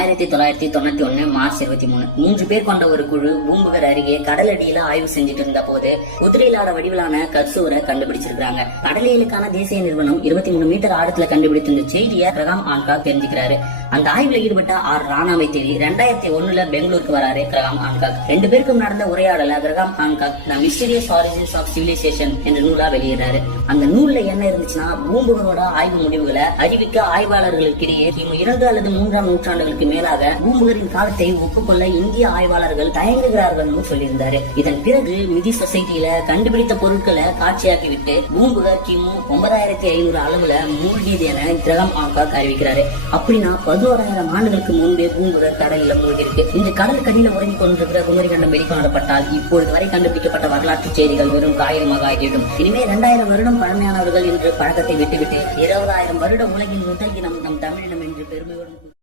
ஆயிரத்தி தொள்ளாயிரத்தி தொண்ணூத்தி ஒன்னு மார்ச் இருபத்தி மூணு. மூன்று பேர் கொண்ட ஒரு குழு பூம்புகர் அருகே கடலடியில ஆய்வு செஞ்சுட்டு இருந்த போது குதிரையிலாட வடிவிலான கர்சூரை கண்டுபிடிச்சிருக்காங்க கடலியலுக்கான தேசிய நிறுவனம் இருபத்தி மூணு மீட்டர் ஆழத்துல கண்டுபிடித்த இந்த செய்தியை கிரகாம் ஆன்காக் தெரிஞ்சுக்கிறாரு. அந்த ஆய்வுல ஈடுபட்ட ஆர் ராணாவை தேடி ரெண்டாயிரத்தி ஒண்ணுல பெங்களூருக்கு வராரு கிரகாம் ஆன்காக் ரெண்டு பேருக்கும் நடந்த உரையாடல Graham Hancock the mysterious origins of civilisation என்ற நூலா வெளியிடுறாரு. அந்த நூல்ல என்ன இருந்துச்சுன்னா பூம்புகளோட ஆய்வு முடிவுகளை அறிவிக்க ஆய்வாளர்களுக்கிடையே இவங்க இரண்டு அல்லது மூன்றாம் நூற்றாண்டுகளுக்கு மேலாக பூம்புகரின் காலத்தை ஒப்புக்கொள்ள இந்திய ஆய்வாளர்கள் தயங்குகிறார்கள்னு சொல்லியிருந்தாரு. இதன் பிறகு மிதி சொசைட்டியில கண்டுபிடித்த பொருட்களை காட்சியாக்கிவிட்டு பூம்புகர் கிமு ஒன்பதாயிரத்தி ஐநூறு அளவுல மூழ்கியது என கிரகம் ஆங்காக் அறிவிக்கிறாரு. அப்படின்னா பதினோராயிரம் ஆண்டுகளுக்கு முன்பே பூங்குழல் கடலில் மூழ்கிருக்கு இந்த கடல் கடியில உறங்கி கொண்டிருக்கிற குமரிகண்டம் வெளிக்கொணரப்பட்டால் இப்பொழுது வரை கண்டுபிடிக்கப்பட்ட வரலாற்று செய்திகள் வெறும் காயமாக ஆகிவிடும் இனிமே இரண்டாயிரம் வருடம் பழமையானவர்கள் என்று பழக்கத்தை விட்டுவிட்டு இருபதாயிரம் வருட உலகின் முதல் இனம் நம் தமிழினம் என்று பெருமையோடு